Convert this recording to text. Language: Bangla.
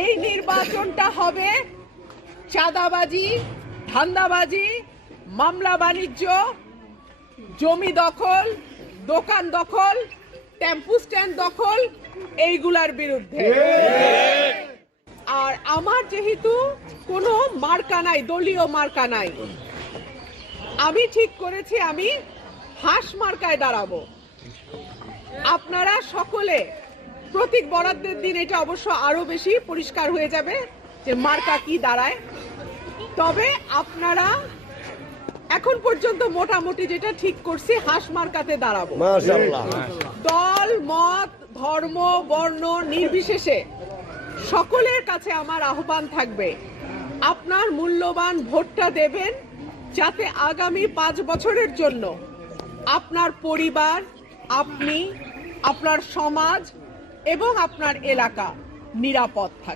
এই নির্বাচনটা হবে চাঁদাবাজি, ধান্দাবাজি, মামলা বাণিজ্য, জমি দখল, দোকান দখল, টেম্পু স্ট্যান্ড দখল, এইগুলার বিরুদ্ধে। আর আমার যেহেতু কোনো মার্কা নাই, দলীয় মার্কা নাই, আমি ঠিক করেছি আমি হাঁস মার্কায় দাঁড়াবো। আপনারা সকলে প্রতীক বরাদ্দের দিন এটা অবশ্য আরো বেশি পরিষ্কার হয়ে যাবে যে মার্কা কি দাঁড়ায়। তবে আপনারা এখন পর্যন্ত মোটামুটি যেটা ঠিক করছি হাঁস মার্কাতে দাঁড়াবো। মাশাআল্লাহ। দল, মত, ধর্ম, বর্ণ নির্বিশেষে সকলের কাছে আমার আহ্বান থাকবে, আপনার মূল্যবান ভোটটা দেবেন যাতে আগামী 5 বছরের জন্য আপনার পরিবার, আপনি, আপনার সমাজ এবং আপনার এলাকা নিরাপদ থাকে।